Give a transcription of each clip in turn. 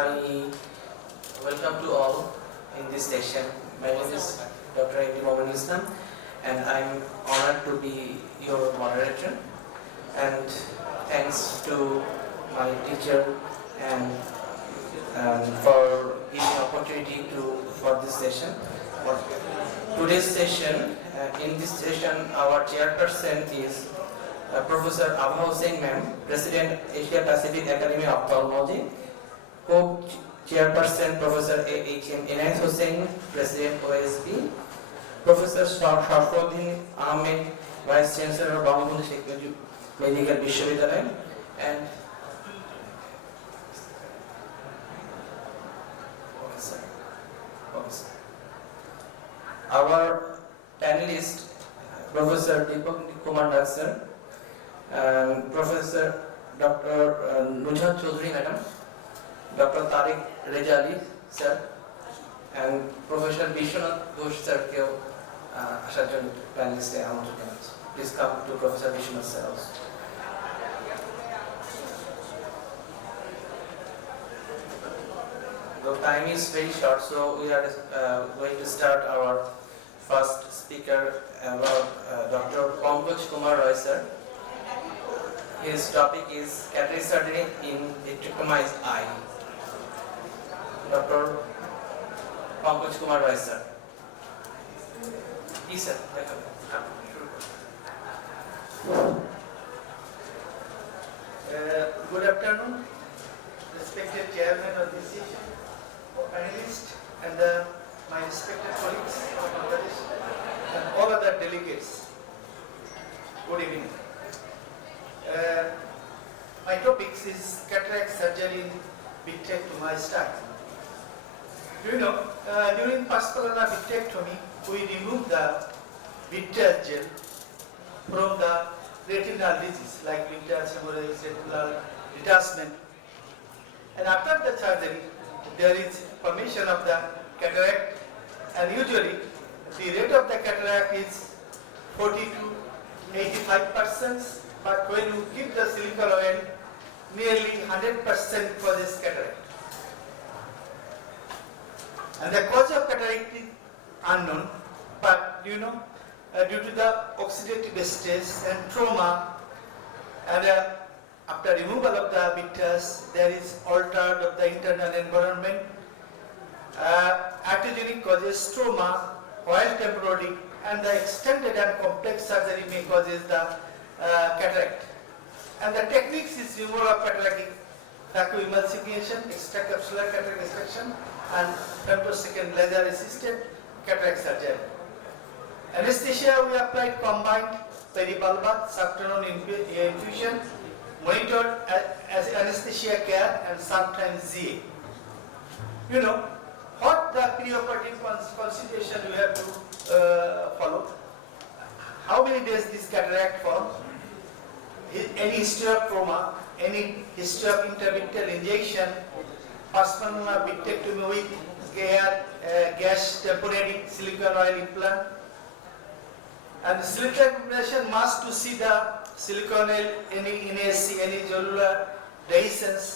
I welcome to all in this session. My name is Dr. A.T. Islam and I'm honored to be your moderator. And thanks to my teacher and for giving opportunity for this session. Today's session, in this session, our chairperson is Professor Abha Hussain Ma'am, President Asia Pacific Academy of Ophthalmology, Co-Chairperson Professor A.H.M. Inayat Hussain, President OSB, Professor Shafruddin Ahmed, Vice Chancellor of Bangladesh Sheikh Medical Vishwavidyalaya, and our panelist, Professor Deepak Kumar Das sir, Professor Dr. Nujhat Chaudhary Madam, Dr. Tariq Reza Ali sir, and Professor Vishwanath Ghosh sir ke আসার জন্য প্যানেলিস্টে আমন্ত্রণ জানাচ্ছি. Please come to Professor Vishwanath sir also. The time is very short, so we are going to start our first speaker, Dr. Pankaj Kumar Roy sir. His topic is cataract surgery in vitrectomized eye. Dr. Pankaj Kumar Roy sir. Yes sir. Good afternoon, respected chairman of this session, panelists, and my respected colleagues of Bangladesh, and all other delegates. Good evening. My topic is cataract surgery in vitrectomized eye. Do you know, during paspalar vitrectomy, we remove the vitreous gel from the retinal disease like vitreous hemorrhage, retinal detachment, and after the surgery, there is formation of the cataract, and usually the rate of the cataract is 40 to 85%, but when you give the silicone oil, nearly 100% causes cataract. And the cause of cataract is unknown, but you know, due to the oxidative stress and trauma, and after removal of the vitreous, there is altered of the internal environment. Iatrogenic causes trauma, while temporary, and the extended and complex surgery may causes the cataract. And the techniques is removal of cataract, phacoemulsification, extracapsular cataract extraction, and femtosecond laser assisted cataract surgery. Anesthesia we applied combined peribulbar, subtenon infusion, monitored as anesthesia care, and sometimes ZA. You know, what the preoperative consideration we have to follow? How many days this cataract form? Any history of trauma, any history of intravitreal injection, paspalar vitrectomy with gas temporary silicone oil implant, and the silicone implantation must to see the silicone oil, any NAC, any cellular dehiscence,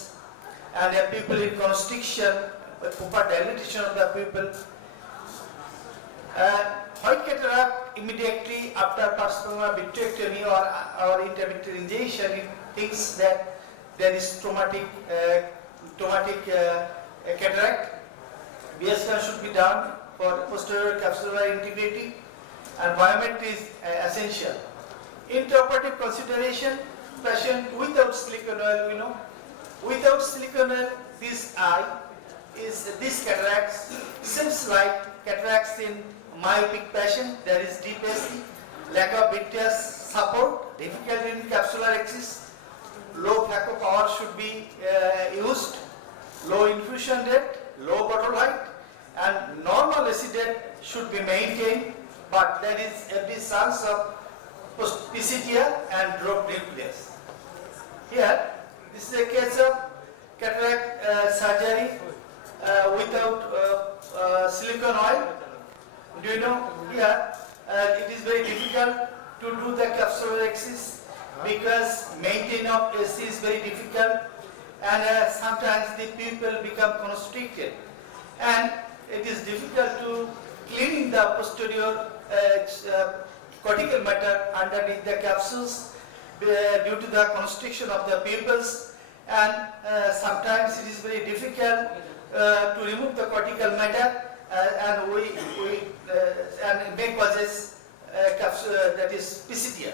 and a pupil in constriction, with proper dilatation of the pupil. White cataract immediately after paspalar vitrectomy or intravitreal injection, it thinks that there is traumatic cataract. BSR should be done for posterior capsular integrity, and biometry is essential. Intraoperative consideration, patient without silicone oil, we know. Without silicone oil, this cataract seems like cataracts in myopic patient. There is deep AC, lack of vitreous support, difficulty in capsular axis, low phaco power should be used, low infusion rate, low bottle height, and normal acid rate should be maintained, but there is every chance of PCTR and drop nucleus. Here, this is a case of cataract surgery without silicone oil. Do you know, here it is very difficult to do the capsular axis because maintenance of AC is very difficult. and sometimes the pupil become constricted, and it is difficult to cleaning the posterior cortical matter underneath the capsules due to the constriction of the pupils, and sometimes it is very difficult to remove the cortical matter, and and may causes that is PCTR.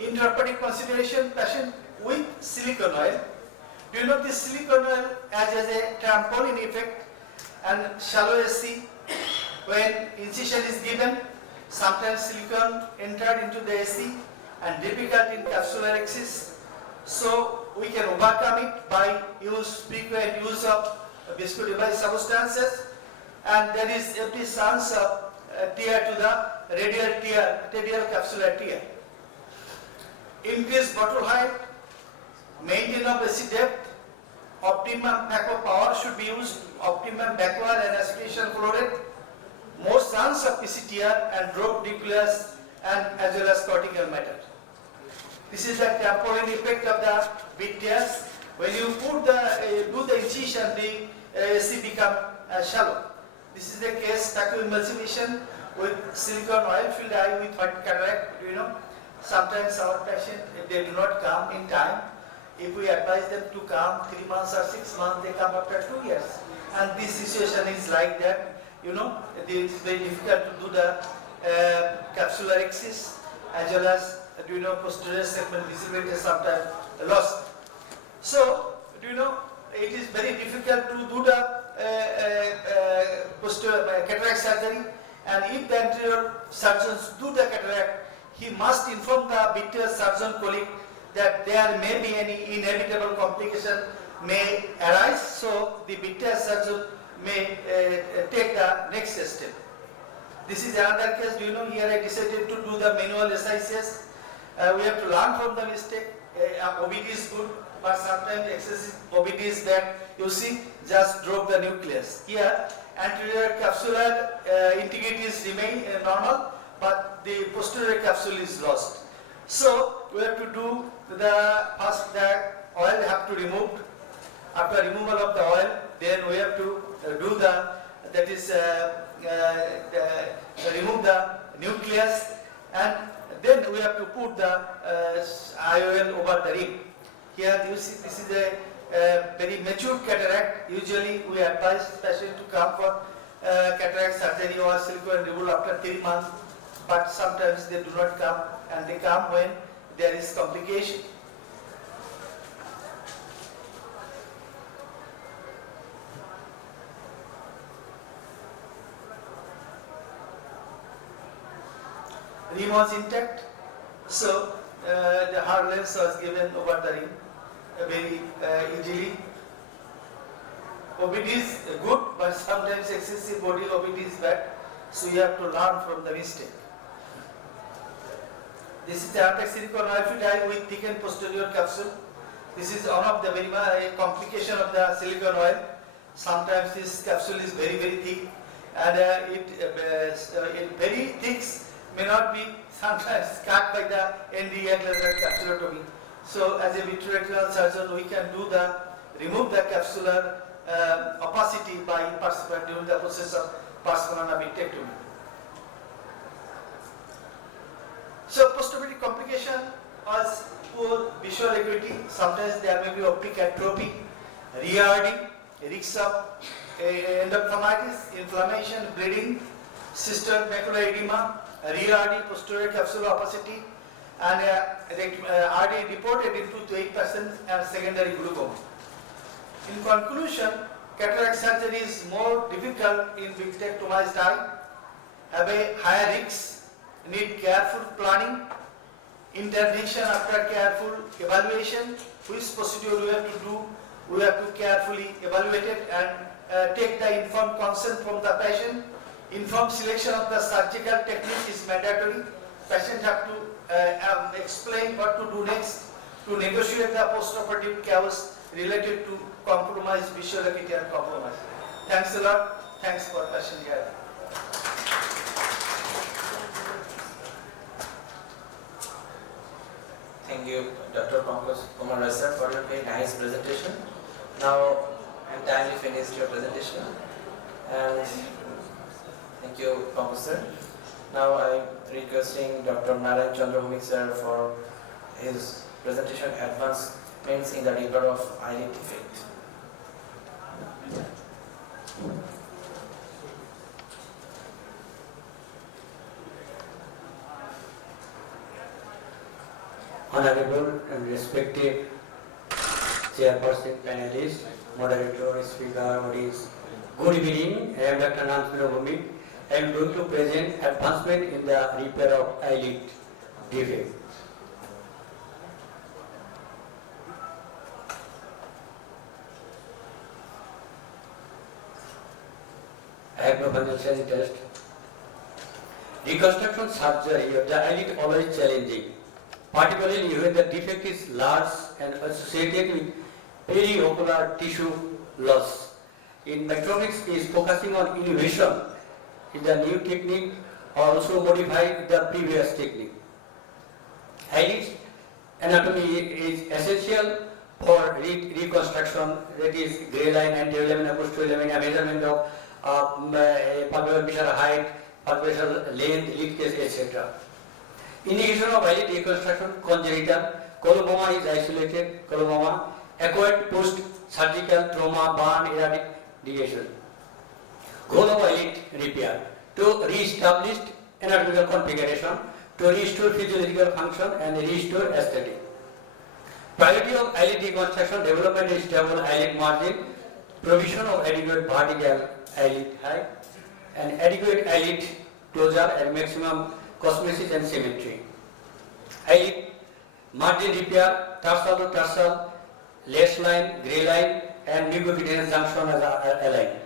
Intraoperative consideration, patient with silicone oil. Do you know this silicone oil as a trampoline effect and shallow SC? When incision is given, sometimes silicone entered into the SC and difficult in capsular axis. So we can overcome it by frequent use of visco device substances, and there is every chance of tear to the radial capsular tear. Increase bottle height, maintain of AC depth, optimum phaco power should be used, optimum backward and aspiration flow rate, more chance of PCTR and drop nucleus and as well as cortical matter. This is the trampoline effect of the big tears. When you put do the incision, the AC become shallow. This is the case phacoemulsifation with silicone oil filled eye with cataract. You know, sometimes our patient, if they do not come in time, if we advise them to come 3 months or 6 months, they come after 2 years. And this situation is like that. You know, it is very difficult to do the capsular axis as well as posterior segment visibility is sometimes lost. So, it is very difficult to do the posterior cataract surgery, and if the anterior surgeons do the cataract, he must inform the bitter surgeon colleague that there may be any inevitable complication may arise, so the bitter surgeon may take the next step. This is another case. Here I decided to do the manual SICS. We have to learn from the mistake. OBD is good, but sometimes excessive OBD is bad. You see, just drop the nucleus. Here, anterior capsular integrities remain normal, but the posterior capsule is lost. So we have to do first the oil have to remove. After removal of the oil, then we have to do remove the nucleus, and then we have to put the IOL over the rim. Here you see, this is a very mature cataract. Usually we advise patients to come for cataract surgery or silicone removal after 3 months, but sometimes they do not come, and they come when there is complication. Rim was intact, so the hard lens was given over the rim very easily. OBD is good, but sometimes excessive body OBD is bad, so you have to learn from the mistake. This is the anti-silicone oil eye with thickened posterior capsule. This is one of the very complication of the silicone oil. Sometimes this capsule is very thick, and it very thick may not be sometimes cut by the NDA capsulotomy. So as a vitreoretinal surgeon, we can remove the capsular opacity by during the process of Parsonana vitrectomy. So post-operative complication was poor visual acuity. Sometimes there may be optic atrophy, re-RD, risk of endophthalmitis, inflammation, bleeding, cystoid macular edema, re-RD, posterior capsular opacity, and RD reported into 8% and secondary glaucoma. In conclusion, cataract surgery is more difficult in vitrectomized eye, have a higher risk, need careful planning, intervention after careful evaluation. Which procedure we have to do, we have to carefully evaluate it and take the informed consent from the patient. Informed selection of the surgical technique is mandatory. Patients have to explain what to do next to negotiate the post-operative chaos related to compromised visual acuity and compromise. Thanks a lot. Thanks for question here. Thank thank you, Dr. Pankaj Kumar Sir, for your very nice presentation. Now, I'm timely finished your presentation. And thank you, Pankaj Sir. Now, I'm requesting Dr. Narayan Chandrabhumik Sir for his presentation advancements in the repair of eyelid defect. Honorable and respected chairperson, panelists, moderator, speaker, audience. Good evening. I am Dr. Narayan Chandrabhumik. I am going to present advancement in the repair of eyelid defect. I have no financial interest. Reconstruction surgery of the eyelid always challenging, particularly when the defect is large and associated with periocular tissue loss. In micromics is focusing on innovation in the new technique or also modify the previous technique. Eyelid anatomy is essential for reconstruction, that is gray line, anterior lamina, posterior lamina, measurement of pulpal height, pulpal length, lid case, etc. Initiation of eyelid reconstruction, congenital, coloboma is isolated, coloboma, acquired post-surgical trauma, burn, eradication. Goal of eyelid repair, to re-establish anatomical configuration, to restore physiological function and restore aesthetic. Priority of eyelid reconstruction, development of stable eyelid margin, provision of adequate vertical eyelid height, and adequate eyelid closure and maximum cosmesis and symmetry. Eyelid margin repair, tarsal to tarsal, lace line, gray line, and mucocutaneous junction as aligned.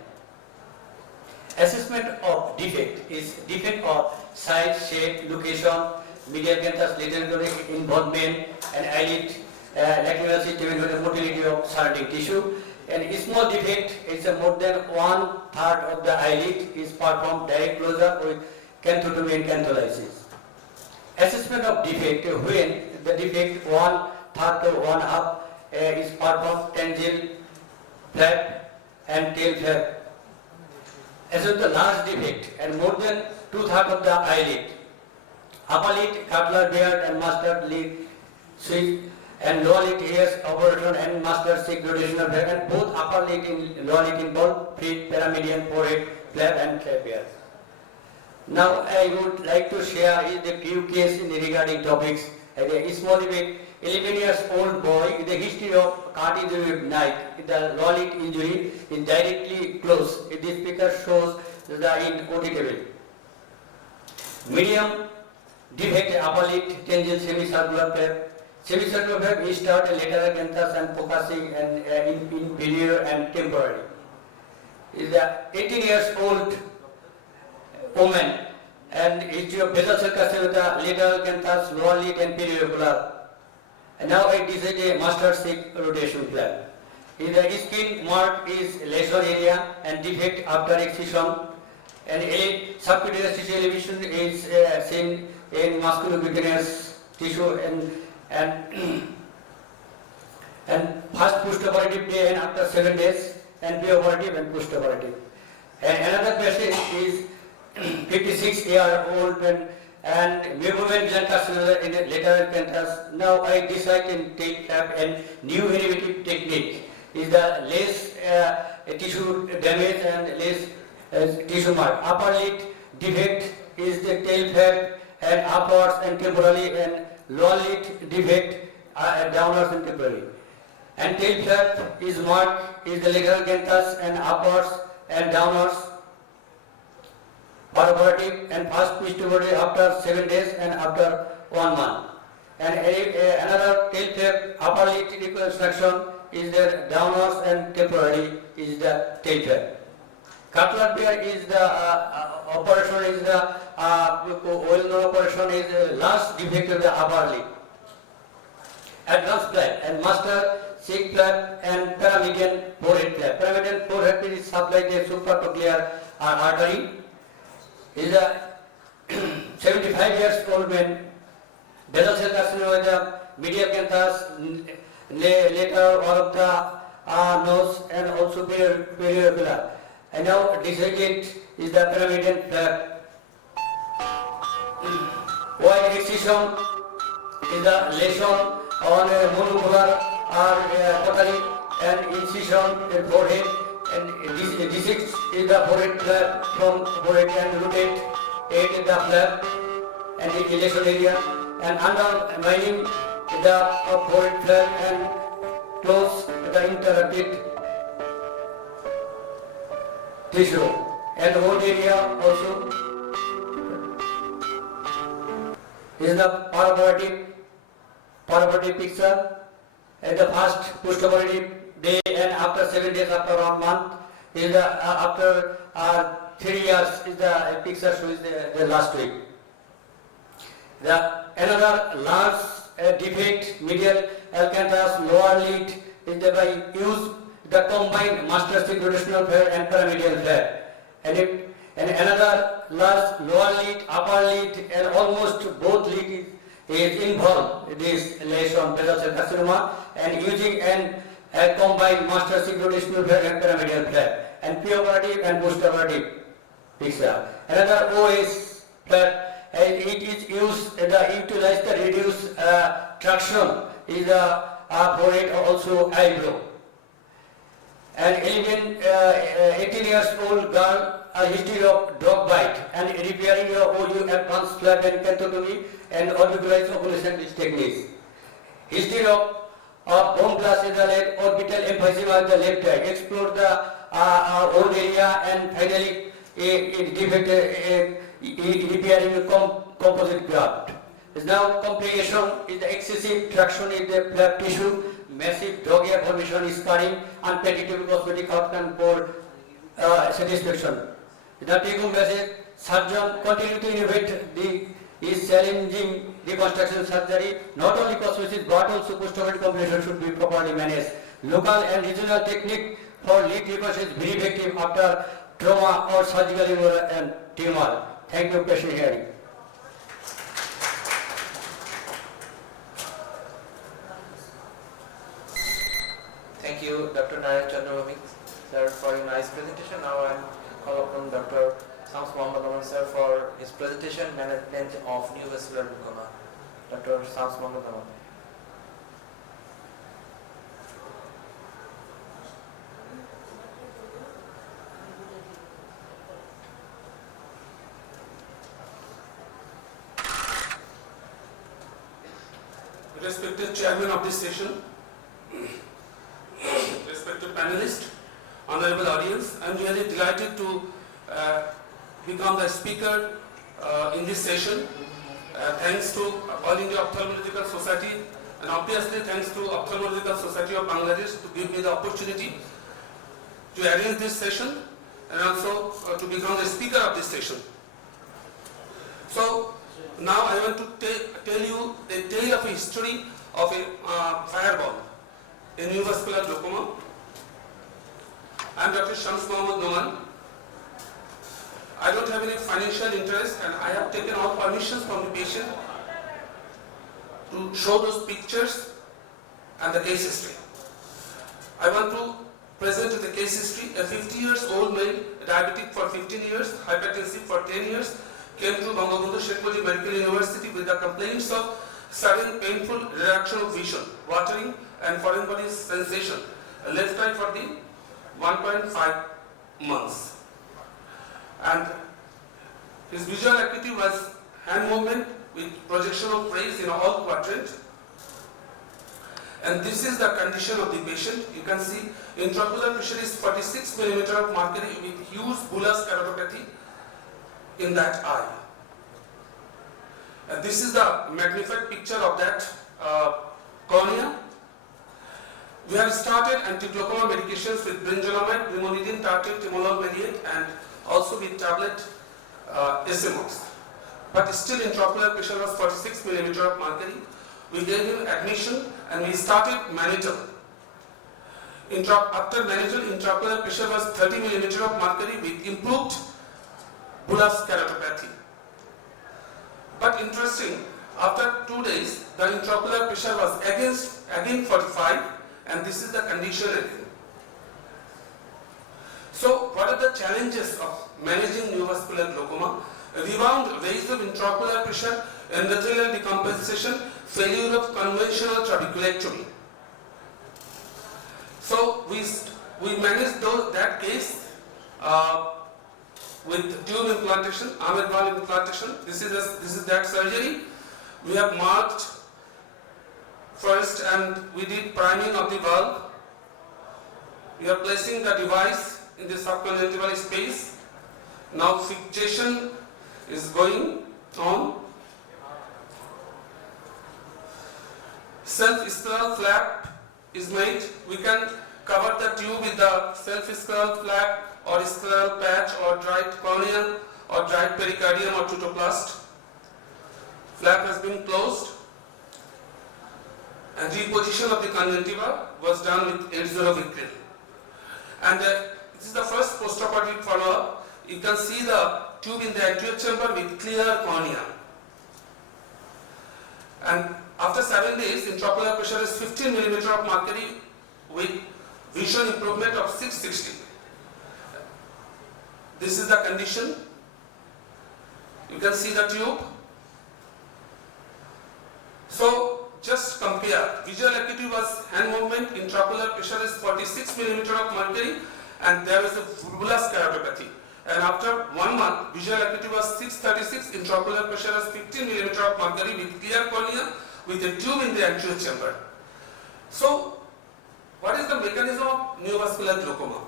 Assessment of defect is defect of size, shape, location, medial canthus, lateral involvement, and eyelid lacrimal system with the motility of surrounding tissue. And small defect is more than 1/3 of the eyelid is performed direct closure with canthotomy and cantholysis. Assessment of defect when the defect 1/3 to 1/2 is performed tangential flap and tail flap. As with the large defect and more than 2/3 of the eyelid, upper lid, cutler beard and mustard lid switch, and lower lid hairs operation and mustard sick rotational flap, and both upper lid and lower lid involve feet, paramedian, forehead, flap and clavier. Now I would like to share the few cases regarding topics. A small defect, 11 years old boy with a history of cut injury with knife. The lower lid injury is directly close. This picture shows the OT table. Medium defect, upper lid, tangential semicircular flap. Semicircular flap is start lateral canthus and focusing and inferior and temporary. Is the 18 years old woman and history of basal cell carcinoma with the lateral canthus, lower lid and periocular. And now it is a mustard sick rotation flap. The skin mark is lesion area and defect after excision, and a subcutaneous tissue elevation is seen in musculocutaneous tissue and first postoperative day and after 7 days, and preoperative and postoperative. And another patient is 56-year-old and movement gland carcinoma in the lateral canthus. Now I decide in tail flap and new innovative technique is the less tissue damage and less tissue mark. Upper lid defect is the tail flap and upwards and temporally, and lower lid defect downwards and temporary. And tail flap is marked is the lateral canthus and upwards and downwards. Preoperative and first postoperative after 7 days and after 1 month. And another tail flap upper lid reconstruction is the downwards and temporary is the tail flap. Cutler beard is the operation is the well-known operation is the last defect of the upper lid. Advanced flap and master sick flap and paramedian forehead flap. Paramedian forehead is supplied the supracochlear artery. Is a 75 years old man, basal cell carcinoma with a medial canthus, later all of the nose and also periocular. And now disregate is the pyramidal flap. Wide excision is the lesion on a monopolar or totally and incision in forehead, and D6 is the forehead flap from forehead and rotate 8 is the flap and the lesion area, and undermining the forehead flap and close the interrupted tissue and whole area also is the paraportic picture. At the first post-operative day and after 7 days after 1 month is the after 3 years is the picture shows the last week. Another large defect medial alcanthus lower lid is the by use the combined master rotational flare and pyramidal flare, and another large lower lid, upper lid, and almost both lid is involved in this lesion basal cell carcinoma, and using a combined master rotational flare and pyramidal flare, and preoperative and postoperative picture. Another OS flare, and it is used utilize the reduced traction is the forehead also eyebrow. An 18 years old girl a history of dog bite and repairing your OU advanced flap and canthotomy and orbicularized oculation techniques. History of bone blast in the leg, orbital emphysema in the left eye. Explore the old area and finally repairing the composite graft. Now complication is the excessive traction in the flap tissue, massive dog ear formation, scarring, unpredictable cosmetic outcome for satisfaction. The take-home message: surgeon continue to innovate is challenging reconstruction surgery. Not only cosmesis but also post-operative complication should be properly managed. Local and regional technique for lead reconstruction is very effective after trauma or surgical and tumor. Thank you, patient hearing. Thank you, Dr. Narayana Chandravamik, sir, for your nice presentation. Now I call upon Dr. Sams Mohammad Aman, sir, for his presentation, management of neovascular glaucoma. Dr. Sams Mohammad Aman. Respected chairman of this session, respected panelists, honorable audience, I am really delighted to become the speaker in this session. Thanks to All India Ophthalmological Society, and obviously thanks to Ophthalmological Society of Bangladesh to give me the opportunity to arrange this session and also to become the speaker of this session. So now I want to tell you the tale of a history of a fireball, a neovascular glaucoma. I am Dr. Shams Mohammad Noman. I don't have any financial interest and I have taken all permissions from the patient to show those pictures and the case history. I want to present the case history. A 50 years old male, diabetic for 15 years, hypertensive for 10 years, came to Bangabandhu Sheikh Mujib Medical University with the complaints of sudden painful reduction of vision, watering and foreign body sensation, left eye for the 1.5 months. And his visual acuity was hand movement with projection of rays in all quadrants. And this is the condition of the patient. You can see intraocular pressure is 46 mm of mercury with huge bullous keratopathy in that eye. And this is the magnified picture of that cornea. We have started anti-glaucoma medications with brinzolamide, brimonidine, tartrate, timolol variant, and also with tablet SMOs. But still intraocular pressure was 46 mm of mercury. We gave him admission and we started mannitol. After mannitol, intraocular pressure was 30 mm of mercury with improved bullous keratopathy. But interesting, After 2 days, the intraocular pressure was again 45, and this is the condition again. So, what are the challenges of managing neovascular glaucoma? Rebound, raise of intraocular pressure, endothelial decompensation, failure of conventional trabeculectomy. So, we managed that case with tube implantation, arm valve implantation. This is that surgery. We have marked first, and we did priming of the valve. We are placing the device in the subconjunctival space. Now fixation is going on. Self-scleral flap is made. We can cover the tube with the self-scleral flap or scleral patch or dried cornea or dried pericardium or tutoplast. Flap has been closed, and reposition of the conjunctiva was done with 80-Vicryl. And this is the first postoperative follow-up. You can see the tube in the anterior chamber with clear cornea. And after 7 days, intraocular pressure is 15 mm of mercury with vision improvement of 660. This is the condition. You can see the tube. So just compare. Visual acuity was hand movement, intraocular pressure is 46 mm of mercury, and there is a bulbous keratopathy. And after 1 month, visual acuity was 636, intraocular pressure was 15 mm of mercury with clear cornea with a tube in the anterior chamber. So, what is the mechanism of neovascular glaucoma?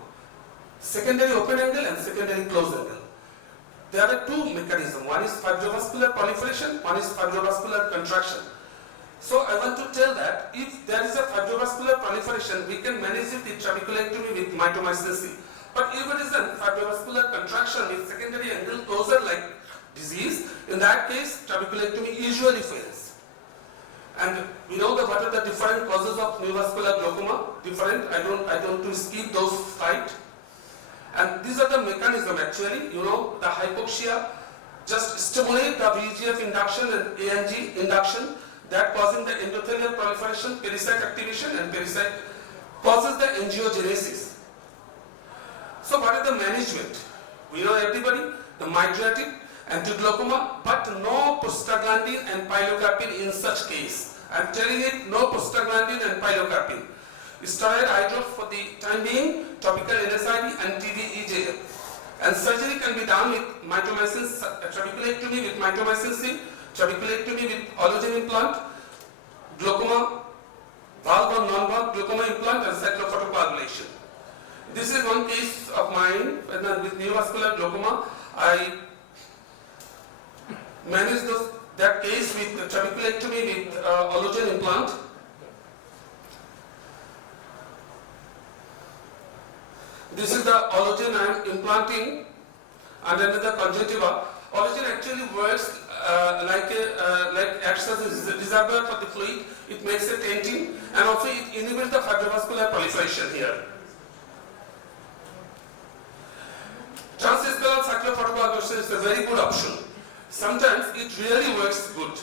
Secondary open angle and secondary closed angle. There are two mechanisms. One is fibrovascular proliferation, one is fibrovascular contraction. So I want to tell that if there is a fibrovascular proliferation, we can manage it with trabeculectomy with mitomycin C. But if it is a fibrovascular contraction with secondary angle closure like disease, in that case trabeculectomy usually fails. And we know that what are the different causes of neovascular glaucoma. Different. I don't to skip those slides. And these are the mechanism actually. You know, the hypoxia just stimulate the VEGF induction and ANG induction, that causing the endothelial proliferation, pericyte activation, and pericyte causes the angiogenesis. So what is the management? We know everybody, the mydriatic, anti-glaucoma, but no prostaglandin and pilocarpine in such case. I am telling it, no prostaglandin and pilocarpine. Steroid eye drops for the time being, topical NSAID and TDEJL. And surgery can be done with mitomycin, trabeculectomy with mitomycin C, trabeculectomy with allogen implant, glaucoma, valve or non-valve glaucoma implant, and cyclophotocoagulation. This is one case of mine with neovascular glaucoma. I managed that case with trabeculectomy with allogen implant. This is the allogen I am implanting under the conjunctiva. Allogen actually works like acts as a reservoir for the fluid. It makes a tenting, and also it inhibits the fibrovascular proliferation here. Transscleral cyclophotocoagulation is a very good option. Sometimes it really works good.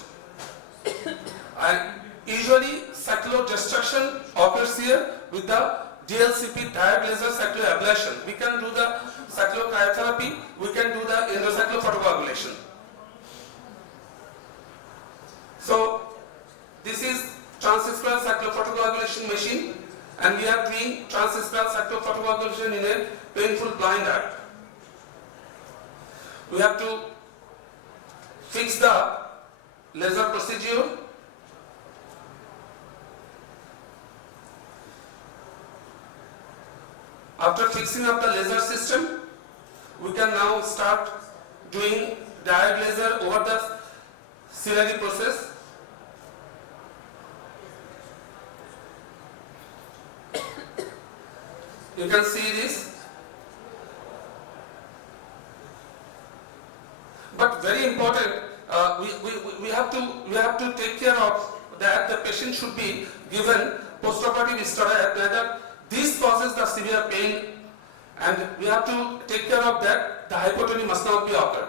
And usually cyclodestruction occurs here with the DLCP, diode laser cycloablation. We can do the cyclocryotherapy, we can do the endocyclophotocoagulation. So this is transscleral cyclophotocoagulation machine, and we are doing transscleral cyclophotocoagulation in a painful blind eye. We have to fix the laser procedure. After fixing up the laser system, we can now start doing diode laser over the ciliary process. You can see this. But very important, we have to take care of that. The patient should be given postoperative steroid. Neither this causes the severe pain, and we have to take care of that. The hypotony must not be occurred.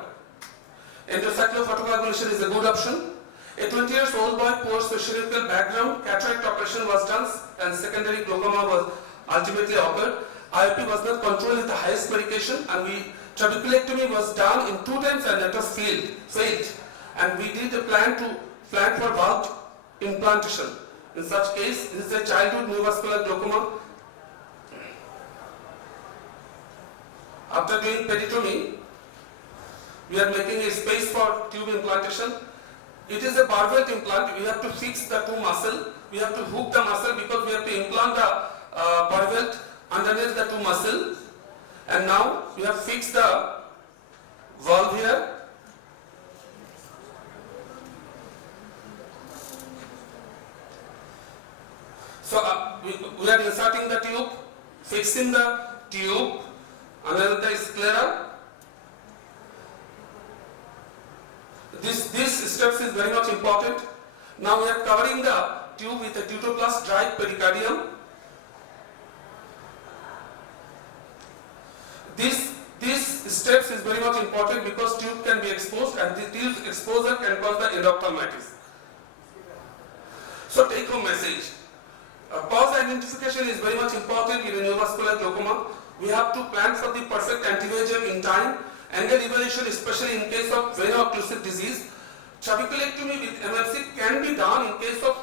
Endocyclophotocoagulation is a good option. A 20-year-old boy, poor socioeconomic background, cataract operation was done and secondary glaucoma was ultimately occurred. IOP was not controlled with the highest medication, and trabeculectomy was done in 2 times and it was failed. And we did a plan for valve implantation. In such case, this is a childhood neovascular glaucoma. After doing peditomy, we are making a space for tube implantation. It is a barbell implant. We have to fix the 2 muscles. We have to hook the muscle because we have to implant the barbell underneath the 2 muscles. And now we have fixed the valve here. So we are inserting the tube, fixing the tube under the sclera. This steps is very much important. Now we are covering the tube with a tutoplast dry pericardium. This steps is very much important because tube can be exposed and the tube exposure can cause the endophthalmitis. So take home message. Cause identification is very much important in neovascular glaucoma. We have to plan for the perfect anti-VEGF in time. Angle evaluation, especially in case of veno-occlusive disease. Trabeculectomy with MFC can be done in case of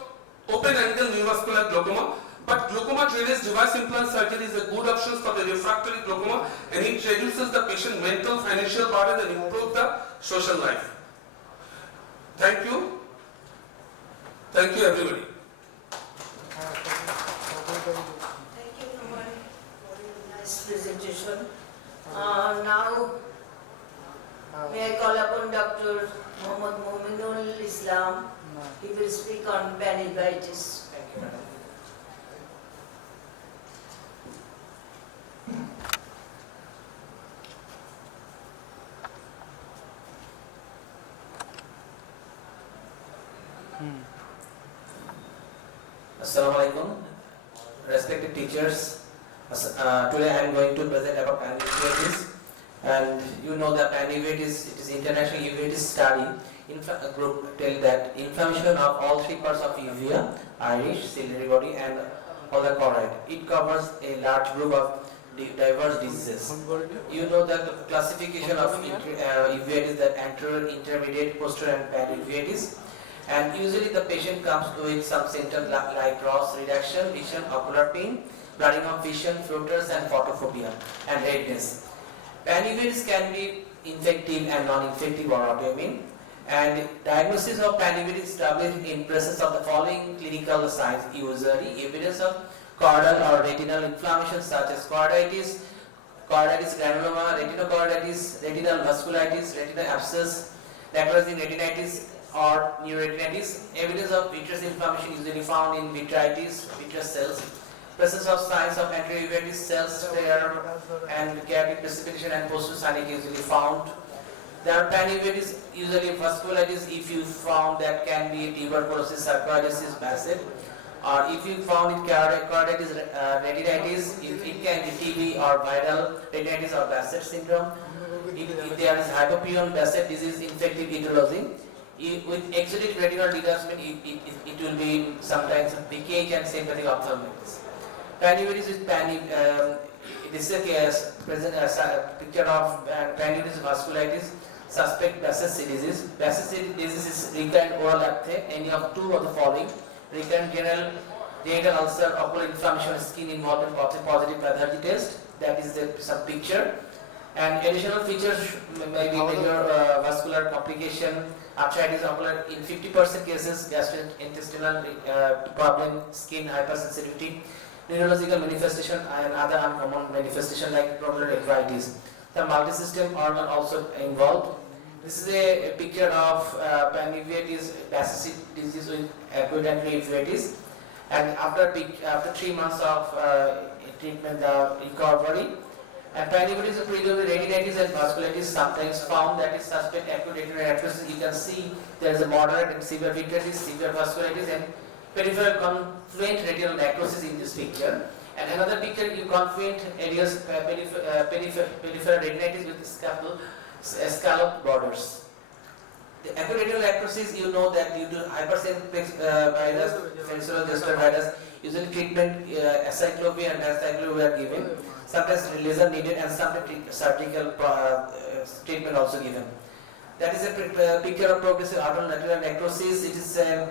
open-angle neovascular glaucoma. But glaucoma drainage device implant surgery is a good option for the refractory glaucoma, and it reduces the patient mental, financial burden and improves the social life. Thank you. Thank you, everybody. Thank you, Numan, for your nice presentation. Now, may I call upon Dr. Muhammad Mominul Islam. He will speak on panniculitis. Thank you, madam. Assalamu alaikum, respected teachers. Today I am going to present about panniculitis, and you know that panniculitis, it is international uveitis study. Group tell that inflammation of all 3 parts of uvea, iris, ciliary body, and all the choroid. It covers a large group of diverse diseases. You know that the classification of uveitis, that anterior, intermediate, posterior, and panniculitis. And usually the patient comes with some symptoms like cross reduction, vision, ocular pain, blurring of vision, floaters, and photophobia, and redness. Panniculitis can be infective and non-infective or autoimmune. And diagnosis of panniculitis is established in presence of the following clinical signs, usually evidence of choroidal or retinal inflammation such as choroiditis, choroiditis granuloma, retinochoroiditis, retinal vasculitis, retinal abscess, necrosing retinitis, or neuroretinitis. Evidence of vitreous inflammation usually found in vitritis, vitreous cells. Presence of signs of anterior uveitis, cells, flare, and chaotic precipitation and postosinic usually found. There are panniculitis, usually vasculitis, if you found that can be tuberculosis, sarcoidosis, basset, or if you found it choroiditis, retinitis, it can be TB or viral retinitis or basset syndrome. If there is hypopyon, basset disease, infective etiology. With exudate retinal detachment, it will be sometimes leakage and sympathetic ophthalmitis. Panniculitis is this is a case, present a picture of panniculitis vasculitis, suspect Behçet's disease. Behçet's disease is recurrent oral apathy, any of 2 of the following: recurrent genital ulcer, ocular inflammation, skin involvement, positive pathology test. That is some picture. And additional features may be major vascular complication, arthritis, ocular, in 50% cases, gastrointestinal problem, skin hypersensitivity, neurological manifestation, and other uncommon manifestation like pulmonary arthritis. The multi-system organ also involved. This is a picture of panniculitis, Behçet's disease with acute anterior uveitis, and after 3 months of treatment, the recovery. And panniculitis is predominantly retinitis and vasculitis, sometimes found that is suspect acute retinal necrosis. You can see there is a moderate and severe vitritis, severe vasculitis, and peripheral confluent retinal necrosis in this picture. And another picture, you confluent areas, peripheral retinitis with scallop borders. The acute retinal necrosis, you know that due to hypersensitivity virus, sensory gesture virus, usually treatment acyclovir and acyclovir are given. Sometimes laser needed and sometimes surgical treatment also given. That is a picture of progressive arterial retinal necrosis. It is a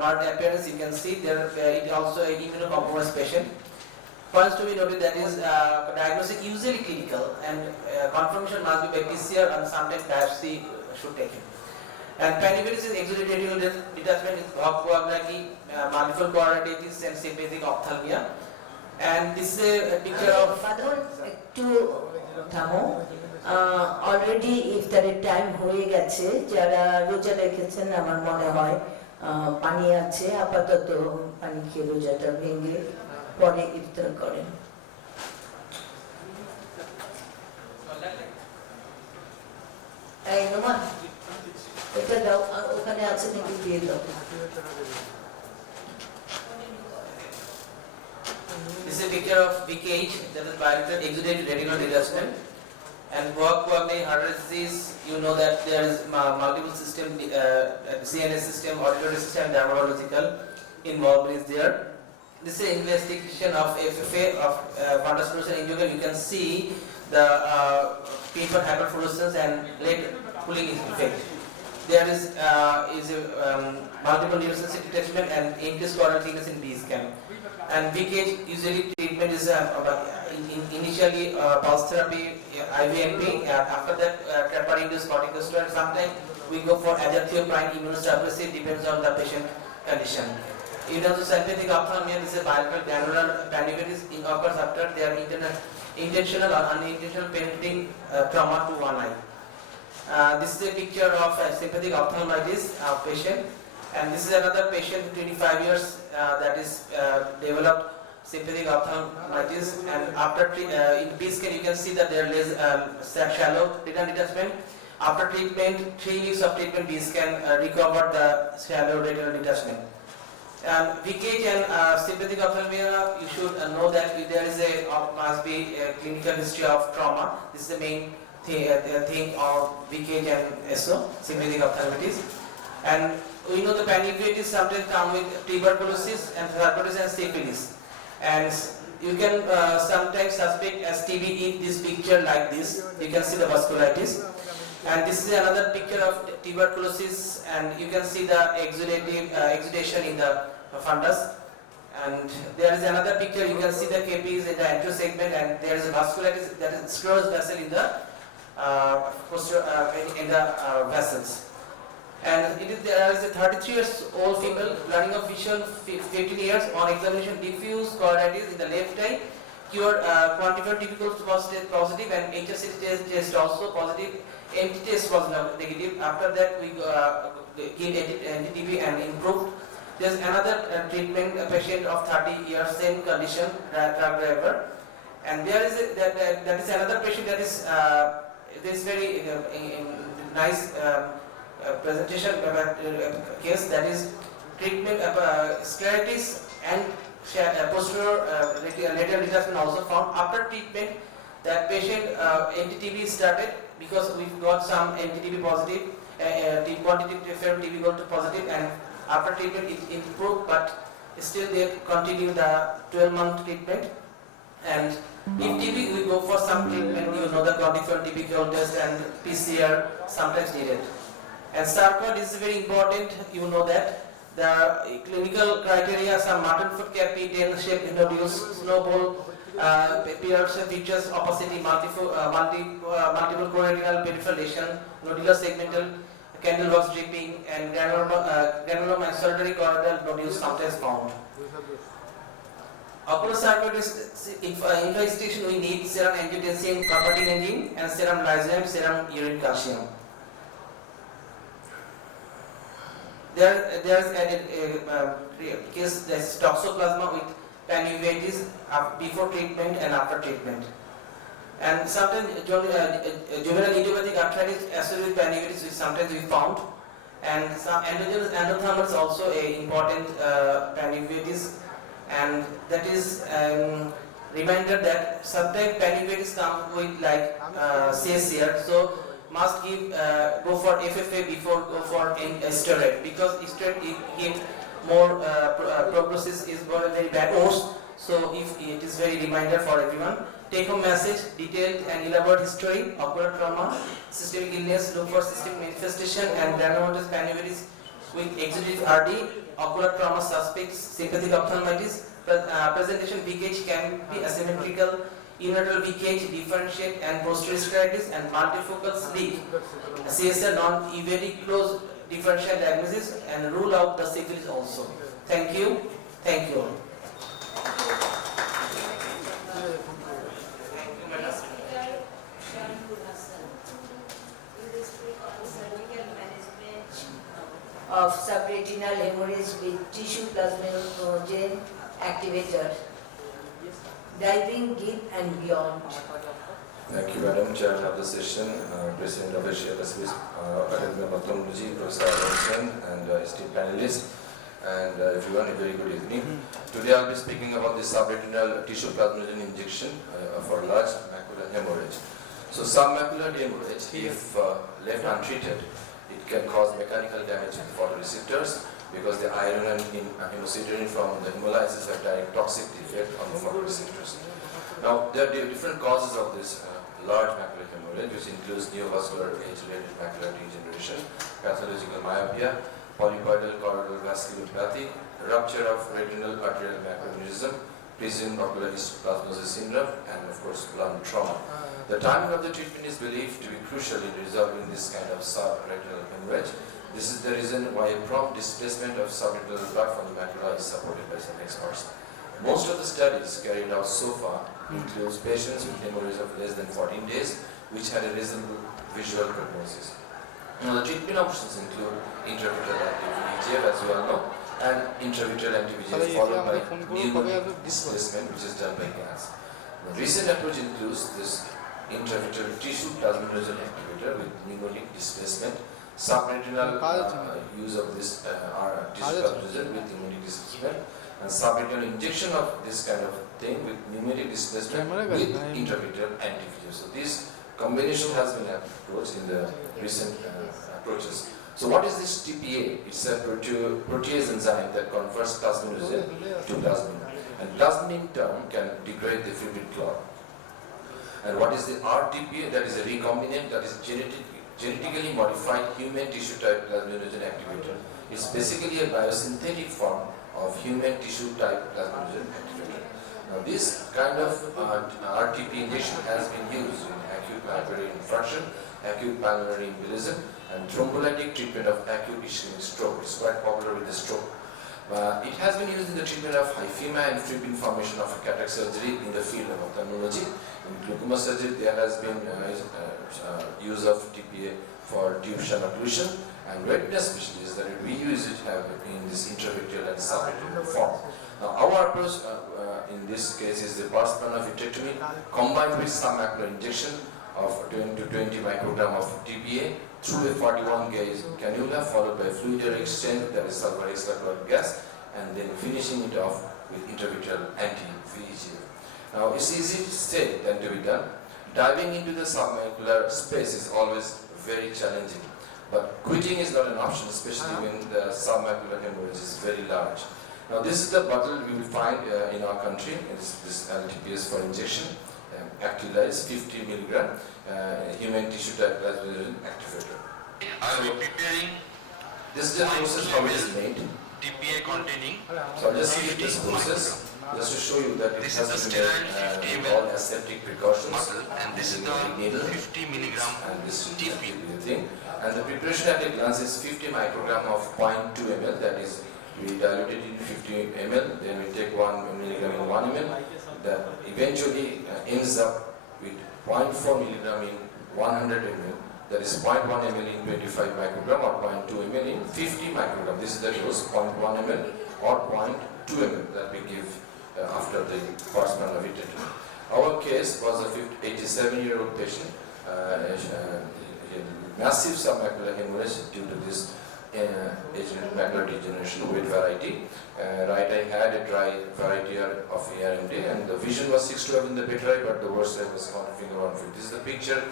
marked appearance. You can see there. It also a immunocompromised patient. Points to be noted that is diagnostic usually clinical and confirmation must be by PCR and sometimes biopsy should take it. And panniculitis is exudate retinal detachment is coagulopathy, multiple choroiditis and sympathetic ophthalmia. And this is a picture of Badal, একটু থামো। Already ইফতারের time হয়ে গেছে, যারা রোজা রেখেছেন আমার মনে হয় পানি আছে, আপাতত পানি খেয়ে রোজাটা ভেঙে পরে ইফতার করেন। এই নোমান, এটা দাও, ওখানে আছে নাকি দিয়ে দাও। This is a picture of BKH, that is bilateral exudate retinal detachment. And coagulopathy, heart disease, you know that there is multiple system, CNS system, auditory system, dermatological involvement is there. This is investigation of FFA of fundus fluorescence angiogram. You can see the paper hyperfluorescence and late pulling effect. There is multiple neurosensitive detachment and increased coronal thickness in B scan. And BKH usually treatment is initially pulse therapy, IVNP, after that trapper-induced corticosteroid. Sometimes we go for azathioprine immunosuppressive, depends on the patient condition. In terms of sympathetic ophthalmia, this is a bilateral granular panniculitis occurs after their intentional or unintentional penetrating trauma to one eye. This is a picture of sympathetic ophthalmitis patient, and this is another patient 25 years that is developed sympathetic ophthalmitis, and after in B scan you can see that there is shallow retinal detachment. After treatment, 3 weeks of treatment, B scan recovered the shallow retinal detachment. BKH and sympathetic ophthalmia, you should know that there is must be a clinical history of trauma. This is the main thing of BKH and SO, sympathetic ophthalmitis. And we know the panniculitis sometimes come with tuberculosis and tuberculosis and syphilis. And you can sometimes suspect as TB in this picture like this. You can see the vasculitis. And this is another picture of tuberculosis, and you can see the exudation in the fundus. And there is another picture, you can see the KPs in the anterior segment, and there is a vasculitis, that is sclerosed vessel in the vessels. And there is a 33 years old female, blurring of vision 15 years, on examination diffuse choroiditis in the left eye, cured quantified TB positive and HSCT test also positive, MT test was negative. After that we give anti-TB and improved. There is another treatment, a patient of 30 years, same condition, truck driver. And there is that is another patient that is this very nice presentation case, that is treatment scleritis and posterior lateral detachment also found. After treatment, that patient anti-TB started because we got some anti-TB positive, quantitative TB got to positive, and after treatment it improved, but still they continue the 12-month treatment. And if TB, we go for some treatment, you know the quantified TB test and PCR sometimes needed. And sarcoid is very important, you know that. The clinical criteria, some mutton foot cap, P10 shape nodules, snowball, appearance features, opacity, multiple choroidal peripheral lesion, nodular segmental, candle box dripping, and granuloma and solitary choroidal nodules sometimes found. Ocular sarcoid infestation, we need serum angiotensin converting enzyme and serum lysozyme, serum urine calcium. There is a case, that is toxoplasma with panuveitis before treatment and after treatment. And sometimes juvenile idiopathic arthritis associated with panuveitis is sometimes we found. And some endogenous endothermal is also a important panuveitis, and that is reminder that sometimes panuveitis come with like cyst here. So must go for FFA before go for steroid, because steroid give more prognosis is very bad worse. So if it is very reminder for everyone. Take home message: detailed and elaborate history, ocular trauma, systemic illness, look for systemic manifestation and granulomatous panniculitis with exudative RD, ocular trauma suspects, sympathetic ophthalmitis. Presentation VKH can be asymmetrical, unilateral VKH, differentiate and posterior scleritis and multifocal sleep. CSR non-evadic close differential diagnosis and rule out the syphilis also. Thank you. Thank you all. Of subretinal hemorrhage with tissue plasminogen activator, diving deep and beyond. Thank you, Madam Chair of the session, President of the Service, Academy of Ophthalmology, Professor Robinson, and esteemed panelists, and everyone, a very good evening. Today I'll be speaking about the subretinal tissue plasminogen injection for large macular hemorrhage. So submacular hemorrhage, if left untreated, it can cause mechanical damage to the photoreceptors, because the iron and hemosiderin from the hemolysis have direct toxic effect on the photoreceptors. Now, there are different causes of this large macular hemorrhage, which includes neovascular age-related macular degeneration, pathological myopia, polypoidal choroidal vasculopathy, rupture of retinal arterial macroaneurysm, presumed ocular dysplasia syndrome, and of course, blunt trauma. The timing of the treatment is believed to be crucial in resolving this kind of subretinal hemorrhage. This is the reason why a prompt displacement of subretinal blood from the macula is supported by some experts. Most of the studies carried out so far includes patients with hemorrhage of less than 14 days, which had a reasonable visual prognosis. Now, the treatment options include intravitreal anti-VEGF, as we all know, and intravitreal anti-VEGF followed by pneumonic displacement, which is done by gas. The recent approach includes this intravitreal tissue plasminogen activator with pneumonic displacement, subretinal use of this tissue plasminogen with pneumonic displacement, and subretinal injection of this kind of thing with pneumatic displacement with intravitreal anti-VEGF. So this combination has been approached in the recent approaches. So what is this TPA? It's a protease enzyme that converts plasminogen to plasmin. And plasmin in turn can degrade the fibrin clot. And what is the RTPA? That is a recombinant, that is genetically modified human tissue type plasminogen activator. It's basically a biosynthetic form of human tissue type plasminogen activator. Now this kind of RTP injection has been used in acute myocardial infarction, acute pulmonary embolism, and thrombolytic treatment of acute ischemic stroke. It's quite popular with the stroke. It has been used in the treatment of hyphema and fibrin formation of cataract surgery in the field of ophthalmology. In glaucoma surgery, there has been use of TPA for diffusion occlusion, and retina specialists that we use it in this intravitreal and subretinal form. Now, our approach in this case is the burst plan of vitrectomy combined with some macular injection of 10 to 20 microgram of TPA through a 41 gauge cannula, followed by fluid exchange, that is sulfuric sulfuric gas, and then finishing it off with intravitreal anti-VEGF. Now, it's easy to say than to be done. Diving into the submacular space is always very challenging, but quitting is not an option, especially when the submacular hemorrhage is very large. Now, this is the bottle we will find in our country. This LTPS for injection. Actula is 50 milligram human tissue type plasminogen activator. I will be preparing This is the process how it is made. TPA containing So I'll just see this process just to show you that it This has is the been sterile 50 made with ml all aseptic precautions. bottle, and this is the needle 50 milligram and this is TPA. the thing. And the preparation at a glance is 50 microgram of 0.2 ml. That is, we dilute it in 50 ml. Then we take 1 milligram in 1 ml. That eventually ends up with 0.4 milligram in 100 ml. That is 0.1 ml in 25 microgram or 0.2 ml in 50 microgram. This is the dose 0.1 ml or 0.2 ml that we give after the first plan of vitrectomy. Our case was a 87-year-old patient, massive submacular hemorrhage due to this age-related macular degeneration, wet variety. Right eye had a dry variety of ARMD, and the vision was 6 to 11 in the better eye, but the worst eye was counting around 50. This is the picture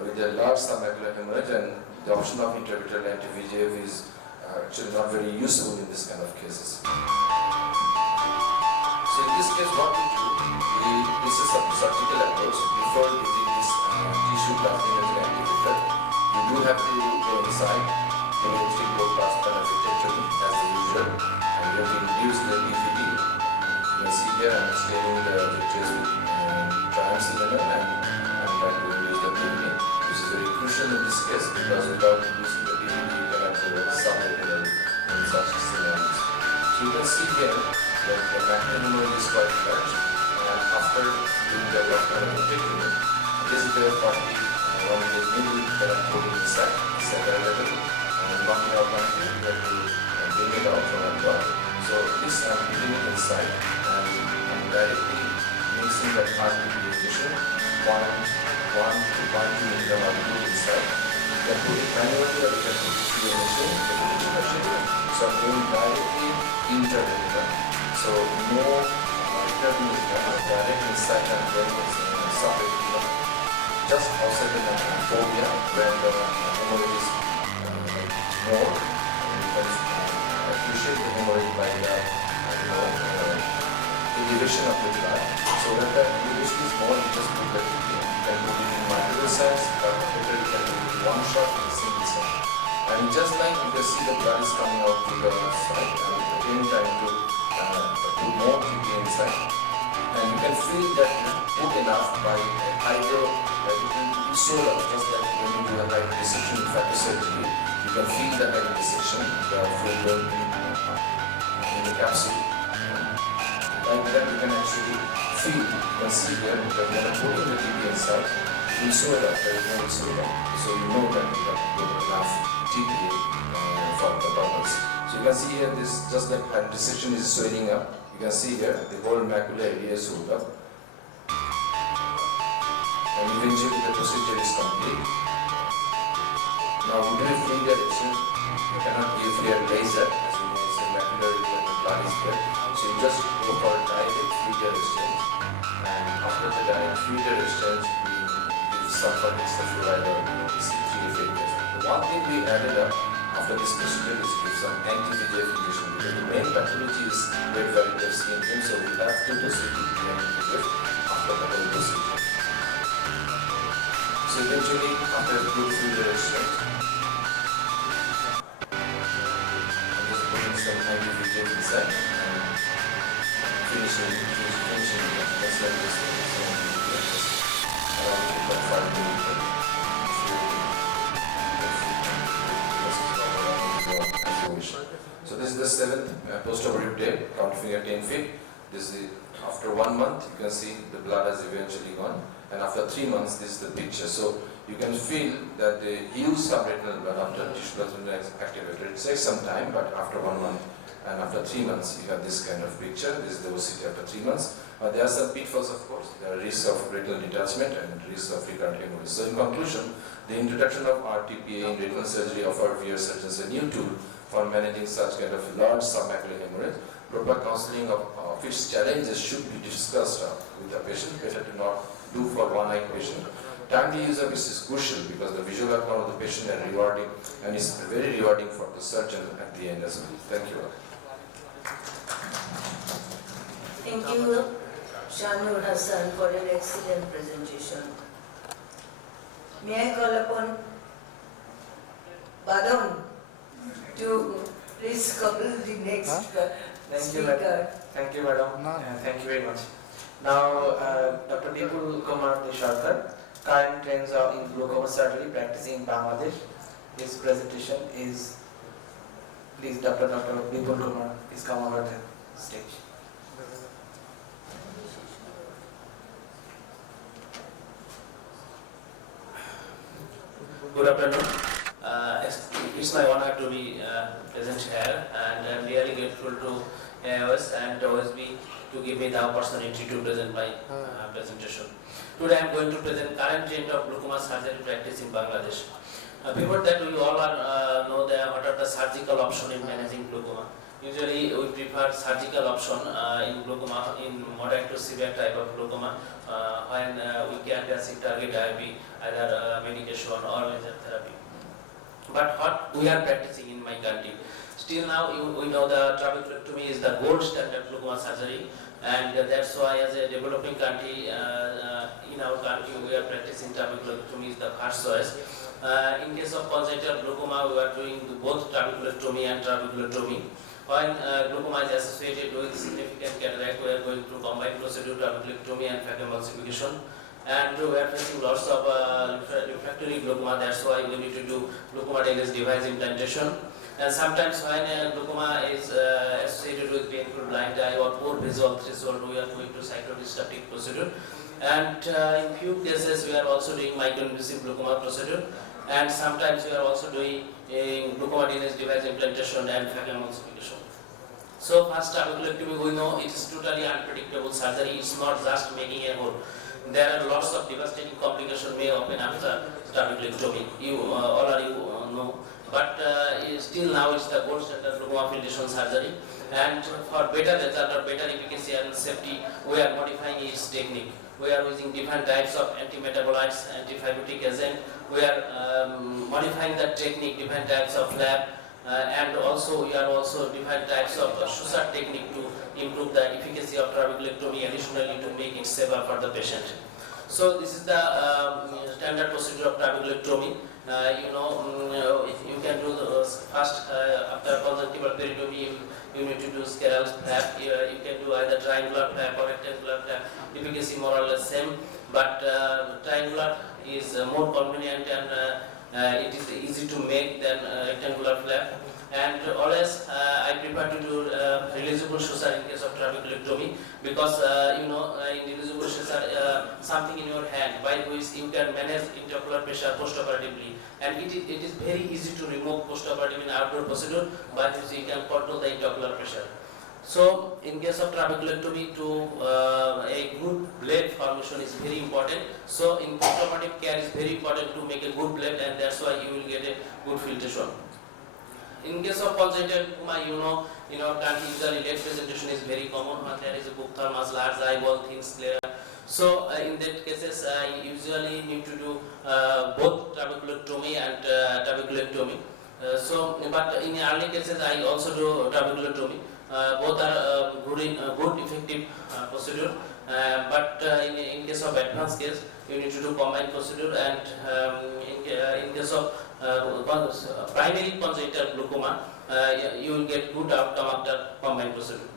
with the large submacular hemorrhage, and the option of intravitreal anti-VEGF is actually not very useful in this kind of cases. So in this case, what we do, this is a surgical approach. Before using this tissue grafting as an anti-vector, you do have to go inside, the electric low pass penetration as usual, and you have to induce the BVD. You can see here I'm staining the vitreous with triamcinolone, and I'm trying to induce the BVD, which is very crucial in this case because without inducing the BVD, you cannot do a subretinal in such scenarios. So you can see here that the macular hemorrhage is quite large, and after doing the penetration, this is the 41 gauge needle that I'm putting inside, second level, and knocking out one thing, you have to bring it out from above. So this I'm putting it inside, and I'm directly mixing that RTP injection, 1 to 1 milligram of glue inside. You can put it manually or you can put it through a machine. So I'm going directly intraretinal. So no intraretinal, direct inside and going subretinal. Just outside the fovea where the hemorrhage is more. You can appreciate the hemorrhage by the elevation of the blood. So when the elevation is more, you just put the TP. You can put it in multiple sites, but better you can do it in one shot in a single site. And just like you can see the blood is coming out to the side, and again trying to put more TP inside. And you can feel that you put enough by hydro, soda, just like when you do a hydro dissection in factor surgery, you can feel the hydro dissection, the fluid in the capsule. Like that you can actually feel, you can see here that when I'm putting the TP inside, in soda, there is no soda. So you know that you have put enough TP for the purpose. So you can see here this, just like hydro dissection is swelling up, you can see here the whole macular area is swelled up. And eventually the procedure is complete. Now we do a finger exchange. You cannot give here laser, as you may say macular when the blood is there. So you just go for direct finger exchange, and after the direct finger exchange, we give some extra fluoride or EC3 fingers. The one thing we added up after this procedure is give some anti-VEGF injection, because the main pathology is wet variety of skin, so we have to dosage the anti-VEGF after the whole procedure. So eventually, after a good finger exchange, I'm just putting some anti-VEGF inside and finishing the next one is around 2.5 millimeters. So this is the 7th post-operative day, count finger 10 feet. This is after 1 month, you can see the blood has eventually gone, and after 3 months, this is the picture. So you can feel that the huge subretinal blood after tissue plasma is activated. It takes some time, but after 1 month and after 3 months, you have this kind of picture. This is the OCT after 3 months. There are some pitfalls, of course. There are risks of retinal detachment and risks of recurrent hemorrhage. So in conclusion, the introduction of RTPA in retinal surgery offered VR surgeons a new tool for managing such kind of large submacular hemorrhage. Proper counseling of its challenges should be discussed with the patient. Better to not do for one-eye patient. Timely use of this is crucial because the visual outcome of the patient is rewarding, and is very rewarding for the surgeon at the end as well. Thank you. Thank you, Shanur Hassan, for an excellent presentation. May I call upon Badam to please couple the next Thank you, madam. speaker. Thank you, madam. Thank you very much. Now, Dr. Bipul Kumar Desharkar, current trends in glaucoma surgery practicing in Bangladesh. His presentation is, please, Dr. Bipul Kumar, please come over the stage. Good afternoon. It's my honor to be present here, and I'm really grateful to AIOS and OSB to give me the opportunity to present my presentation. Today I'm going to present current trend of glaucoma surgery practice in Bangladesh. Before that, we all know what are the surgical option in managing glaucoma. Usually, we prefer surgical option in glaucoma, in moderate to severe type of glaucoma, when we can't achieve target IOP, either medication or laser therapy. But what we are practicing in my country, still now we know the trabeculectomy is the gold standard glaucoma surgery, and that's why as a developing country, in our country we are practicing trabeculectomy is the first choice. In case of congenital glaucoma, we are doing both trabeculectomy and trabeculectomy. When glaucoma is associated with significant cataract, we are going through combined procedure trabeculectomy and phacoemulsification. And we are facing lots of refractory glaucoma, that's why we need to do glaucoma lens device implantation. And sometimes when glaucoma is associated with painful blind eye or poor visual threshold, we are going to cyclodystrophic procedure. And in few cases, we are also doing microinvasive glaucoma procedure. And sometimes we are also doing glaucoma lens device implantation and phacoemulsification. So first trabeculectomy, we know it is totally unpredictable surgery. It's not just making a hole. There are lots of devastating complications may occur after trabeculectomy. You already know. But still now it's the gold standard glaucoma filtration surgery. And for better result or better efficacy and safety, we are modifying its technique. We are using different types of antimetabolites, antifibrotic agent. We are modifying the technique, different types of flap, and also we are also different types of Schuster technique to improve the efficacy of trabeculectomy, additionally to make it safer for the patient. So this is the standard procedure of trabeculectomy. You can do the first after conjunctival peritomy. You need to do scleral flap. You can do either triangular flap or rectangular flap. Efficacy more or less same, but triangular is more convenient and it is easy to make than rectangular flap. And always I prefer to do reusable scissor in case of trabeculectomy, because in reusable scissor something in your hand by which you can manage intraocular pressure postoperatively, and it is very easy to remove postoperative in outdoor procedure by which you can control the intraocular pressure. So in case of trabeculectomy, a good blade formation is very important. So in postoperative care is very important to make a good blade, and that's why you will get a good filtration. In case of congenital glaucoma, in our country usually late presentation is very common when there is a book-thermas, large eyeball, thin sclera. So in that cases, I usually need to do both trabeculectomy and trabeculectomy. But in early cases, I also do trabeculectomy. Both are good effective procedure. But in case of advanced case, you need to do combined procedure, and in case of primary congenital glaucoma, you will get good outcome after combined procedure.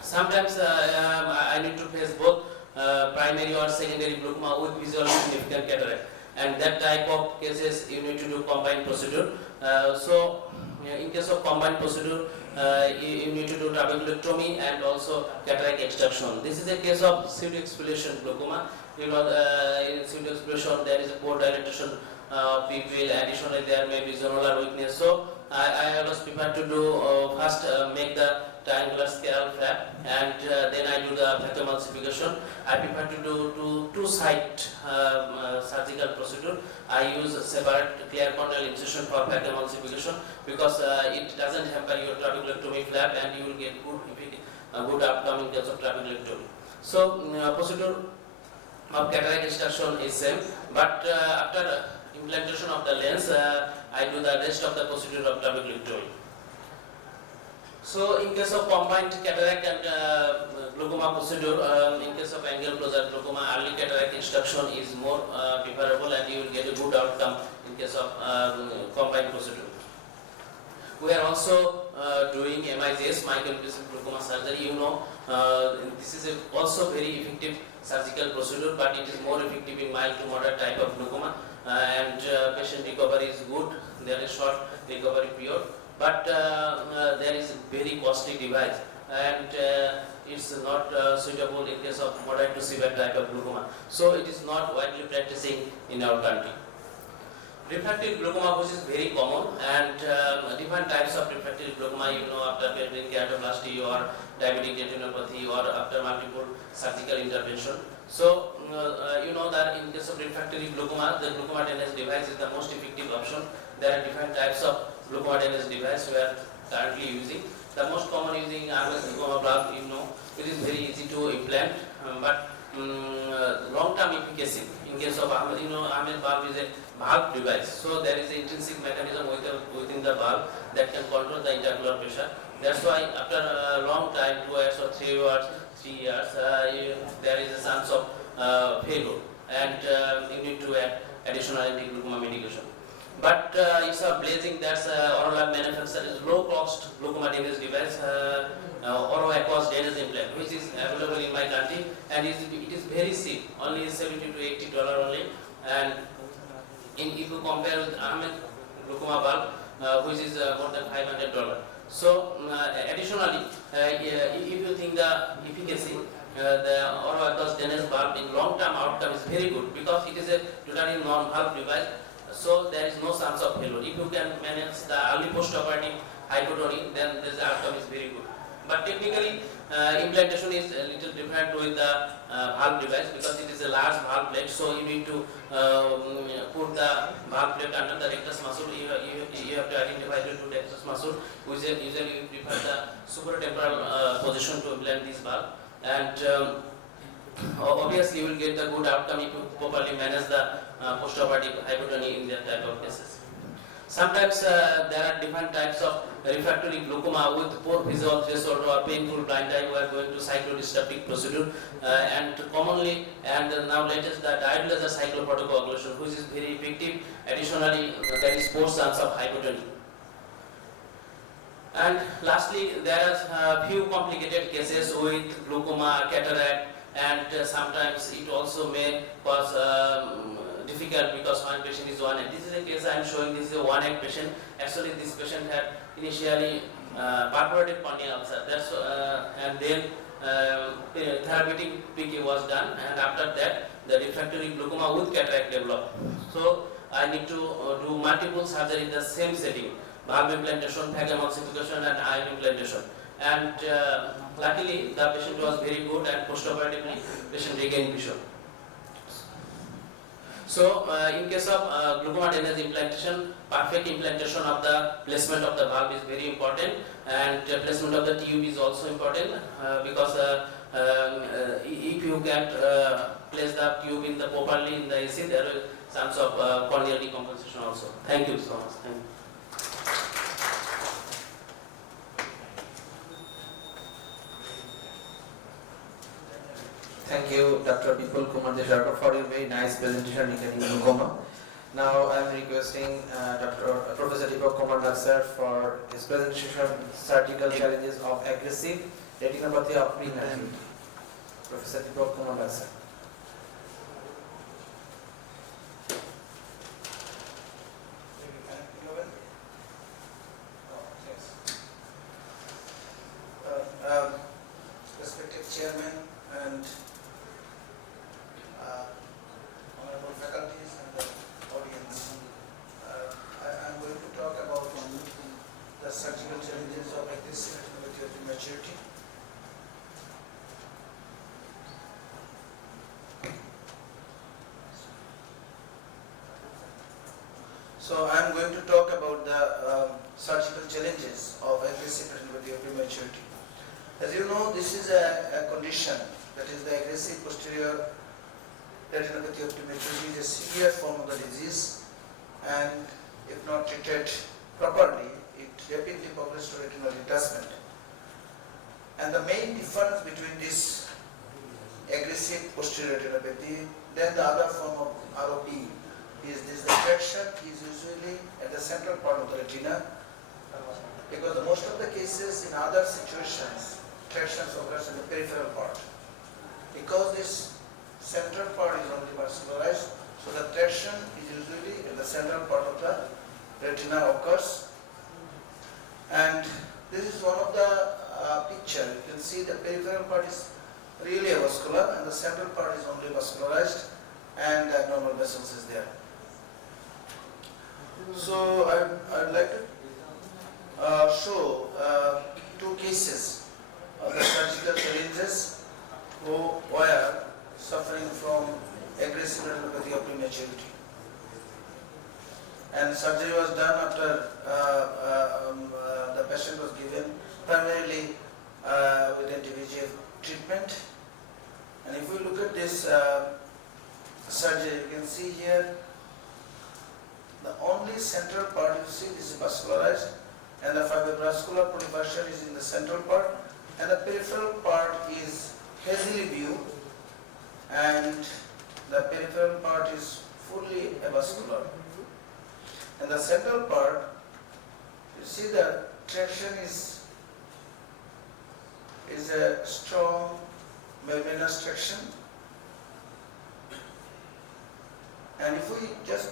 Sometimes I need to face both primary or secondary glaucoma with visually significant cataract, and that type of cases you need to do combined procedure. In case of combined procedure, you need to do trabeculectomy and also cataract extraction. This is a case of pseudoexfoliation glaucoma. In pseudoexfoliation there is a poor dilatation of pupil. Additionally, there may be zonular weakness. So I always prefer to do first make the triangular scleral flap, and then I do the phacoemulsification. I prefer to do two-side surgical procedure. I use separate clear corneal incision for phacoemulsification because it doesn't hamper your trabeculectomy flap, and you will get good outcome in case of trabeculectomy. So procedure of cataract extraction is same, but after implantation of the lens, I do the rest of the procedure of trabeculectomy. So in case of combined cataract and glaucoma procedure, in case of angle closure glaucoma, early cataract extraction is more preferable, and you will get a good outcome in case of combined procedure. We are also doing MIGS, microinvasive glaucoma surgery. This is also very effective surgical procedure, but it is more effective in mild to moderate type of glaucoma, and patient recovery is good. There is short recovery period, but there is a very costly device, and it's not suitable in case of moderate to severe type of glaucoma. So it is not widely practicing in our country. Refractive glaucoma, which is very common, and different types of refractive glaucoma, after penetrating keratoplasty or diabetic retinopathy or after multiple surgical intervention. So you know that in case of refractory glaucoma, the glaucoma drainage device is the most effective option. There are different types of glaucoma drainage device we are currently using. The most common using glaucoma bulb, you know, it is very easy to implant, but long-term efficacy in case of you know, bulb is a valve device. So there is an intrinsic mechanism within the valve that can control the intercooler pressure. That's why after a long time, 2 years or 3 years, there is a chance of failure, and you need to add additional anti-glaucoma medication. But it's a blazing that's Aurora manufactures low-cost glaucoma drainage device, Aurora cost drainage implant, which is available in my country, and it is very cheap, only $70 to $80 only. And if you compare with glaucoma bulb, which is more than $500. So additionally, if you think the efficacy, the Aurora cost drainage bulb in long-term outcome is very good because it is a totally non-valve device. So there is no chance of failure. If you can manage the early post-operative hypotony, then the outcome is very good. But technically, implantation is a little different with the valve device because it is a large valve plate. So you need to put the valve plate under the rectus muscle. You have to identify the two rectus muscle. Usually you prefer the supratemporal position to implant this valve. And obviously you will get the good outcome if you properly manage the post-operative hypotony in that type of cases. Sometimes there are different types of refractory glaucoma with poor visual threshold or painful blind eye. We are going to cyclodystrophic procedure, and commonly, and now latest, the direct laser cyclophotocoagulation, which is very effective. Additionally, there is poor chance of hypotony. And lastly, there are few complicated cases with glaucoma, cataract, and sometimes it also may cause difficult because one patient is one. This is a case I am showing. This is a one-egg patient. Actually, this patient had initially perforated corneal ulcer. That's and then therapeutic PK was done, and after that, the refractory glaucoma with cataract developed. So I need to do multiple surgery in the same setting: valve implantation, phaga emulsification, and ion implantation. And luckily, the patient was very good, and post-operatively, patient regained vision. So, in case of glaucoma drainage implantation, perfect implantation of the placement of the valve is very important, and placement of the tube is also important because if you can't place the tube in the properly in the AC, there is chance of corneal decompensation also. Thank you so much. Thank you. Thank you, Dr. Bipul Kumar Desharkar, for your very nice presentation regarding glaucoma. Now I am requesting Professor Deepak Kumar sir for his presentation, surgical challenges of aggressive retinopathy of pregnancy. Professor Deepak Kumar sir. Respected Chairman and honorable faculties and the audience, I am going to talk about the surgical challenges of aggressive retinopathy of prematurity. So I am going to talk about the surgical challenges of aggressive retinopathy of prematurity. As you know, this is a condition, that is the aggressive posterior retinopathy of prematurity is a severe form of the disease, and if not treated properly, it rapidly progresses to retinal detachment. And the main difference between this aggressive posterior retinopathy than the other form of ROP is this: the traction is usually at the central part of the retina, because most of the cases in other situations, traction occurs in the peripheral part. Because this central part is only vascularized, so the traction is usually in the central part of the retina occurs. And this is one of the picture. You can see the peripheral part is really avascular and the central part is only vascularized, and abnormal vessels is there. So I'd like to show two cases of the surgical challenges where suffering from aggressive retinopathy of prematurity. And surgery was done after the patient was given primarily with anti-VEGF treatment. And if we look at this surgery, you can see here the only central part you see is vascularized, and the fibroblascular proliferation is in the central part, and the peripheral part is hazily viewed, and the peripheral part is fully avascular. And the central part, you see the traction is a strong membranous traction. And if we just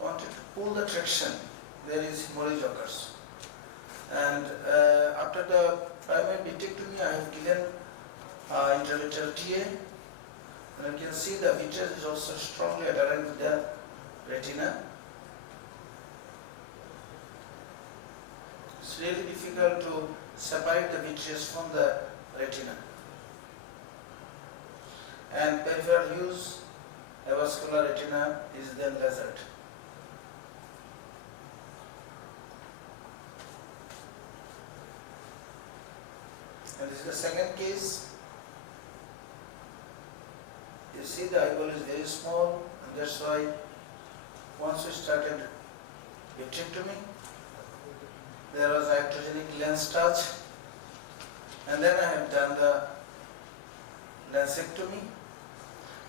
wanted to pull the traction, there is hemorrhage occurs. And after the primary vitrectomy, I have given intravitreal TA, and you can see the vitreous is also strongly adherent with the retina. It's really difficult to separate the vitreous from the retina. And peripheral use, avascular retina is then lasered. And this is the second case. You see the eyeball is very small, and that's why once we started vitrectomy, there was iatrogenic lens touch, and then I have done the lensectomy.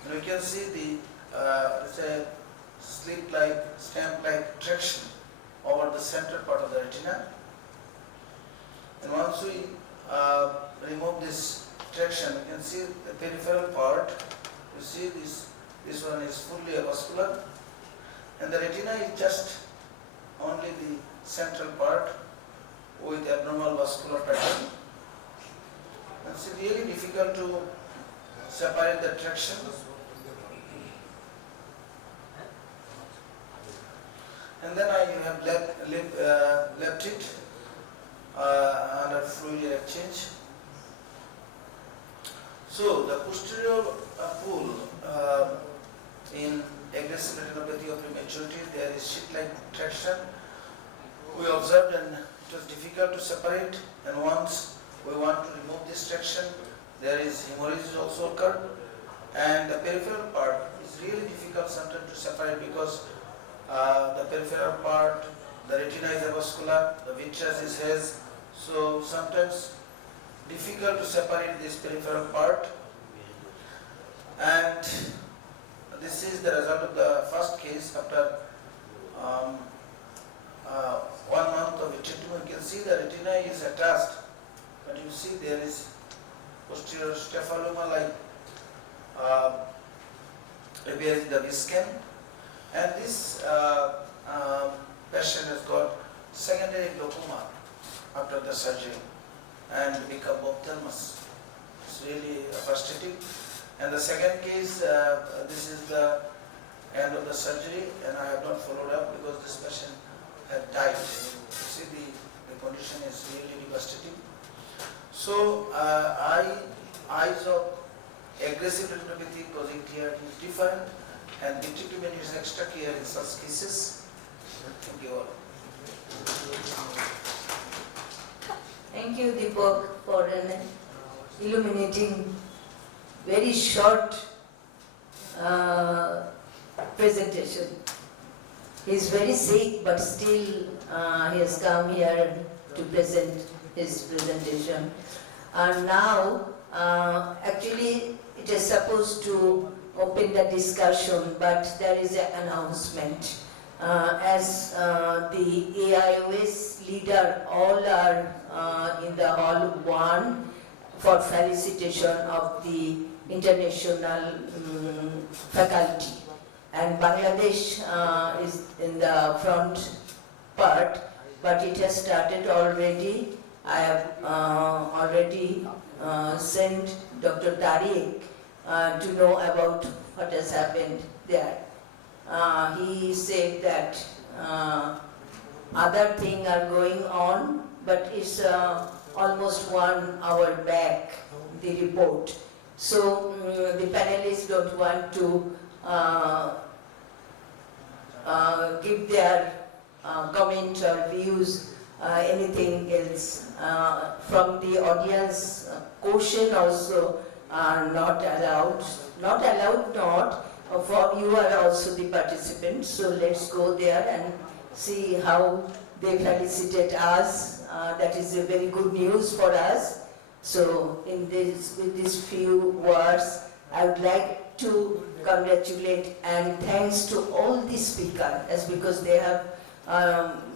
And you can see the it's a slit-like, stamp-like traction over the center part of the retina. And once we remove this traction, you can see the peripheral part. You see this one is fully avascular, and the retina is just only the central part with abnormal vascular pattern. It's really difficult to separate the traction. And then I have left it under fluid exchange. So the posterior pool in aggressive retinopathy of prematurity, there is sheet-like traction. We observed, and it was difficult to separate, and once we want to remove this traction, there is hemorrhage also occurred, and the peripheral part is really difficult sometimes to separate because the peripheral part, the retina is avascular, the vitreous is haze, so sometimes difficult to separate this peripheral part. And this is the result of the first case after 1 month of vitrectomy. You can see the retina is attached, but you see there is posterior cephaloma like appears in the scan, and this patient has got secondary glaucoma after the surgery and become ophthalmos. It's really frustrating. And the second case, this is the end of the surgery, and I have not followed up because this patient had died. You see the condition is really devastating. So eyes of aggressive retinopathy causing tear is different, and vitrectomy is extra care in such cases. Thank you all. Thank you, Deepak, for an illuminating, very short presentation. He is very sick, but still he has come here to present his presentation. And now, actually, it is supposed to open the discussion, but there is an announcement. As the AIOS leader, all are in the hall 1 for felicitation of the international faculty. And Bangladesh is in the front part, but it has started already. I have already sent Dr. Tariq to know about what has happened there. He said that other things are going on, but it's almost 1 hour back, the report. So the panelists don't want to give their comment or views, anything else. From the audience, question also are not allowed. Not allowed, not. For you are also the participants. So let's go there and see how they felicitate us. That is a very good news for us. So with these few words, I would like to congratulate and thanks to all the speakers, because they have,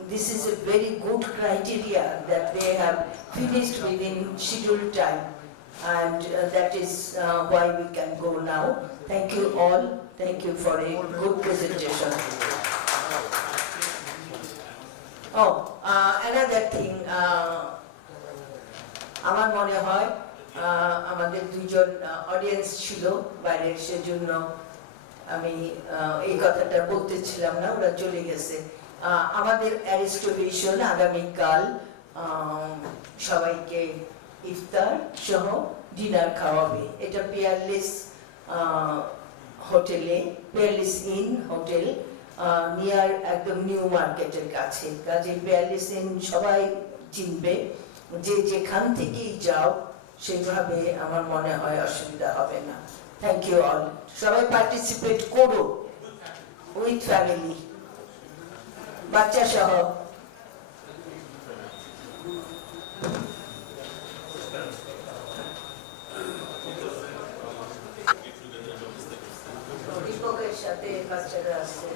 this is a very good criteria that they have finished within scheduled time, and that is why we can go now. Thank you all. Thank you for a good presentation. Oh, another thing, আমার মনে হয় আমাদের দুইজন audience ছিল বাইরের, সেজন্য আমি এই কথাটা বলতেছিলাম না, ওরা চলে গেছে। আমাদের অ্যারিস্টোভিশন আগামীকাল সবাইকে ইফতার সহ ডিনার খাওয়াবে। এটা পিয়ারলেস হোটেলে, পিয়ারলেস ইন হোটেল, নিয়ার একদম নিউ মার্কেটের কাছে। কাজে পিয়ারলেস ইন সবাই চিনবে, যে যেখান থেকেই যাও সেইভাবে আমার মনে হয় অসুবিধা হবে না। Thank you all. সবাই পার্টিসিপেট করো উইথ ফ্যামিলি, বাচ্চা সহ। দীপকের সাথে বাচ্চারা আসছে।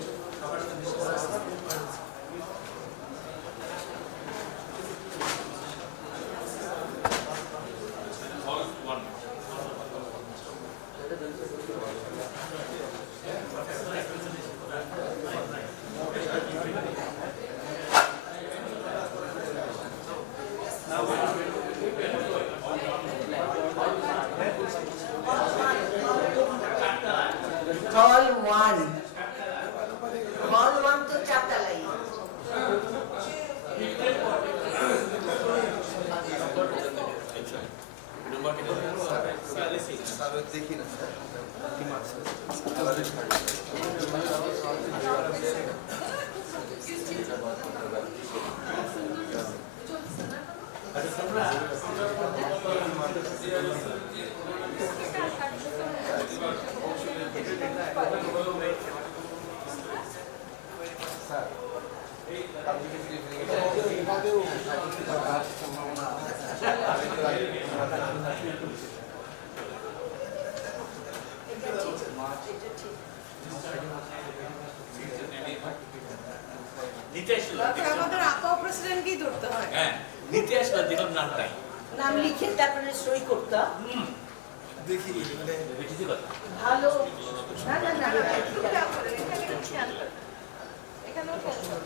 Hall 1 to Chatalai. আমাদের আপা প্রেসিডেন্টকেই ধরতে হয়। হ্যাঁ, নিতে আসলে দেখুন নামটাই। নাম লিখে তারপরে সই করতে। দেখি মানে বেটিজি কথা। ভালো। না না না, একটু খেয়াল করে, এখানে খেয়াল করে। এখানেও খেয়াল করে।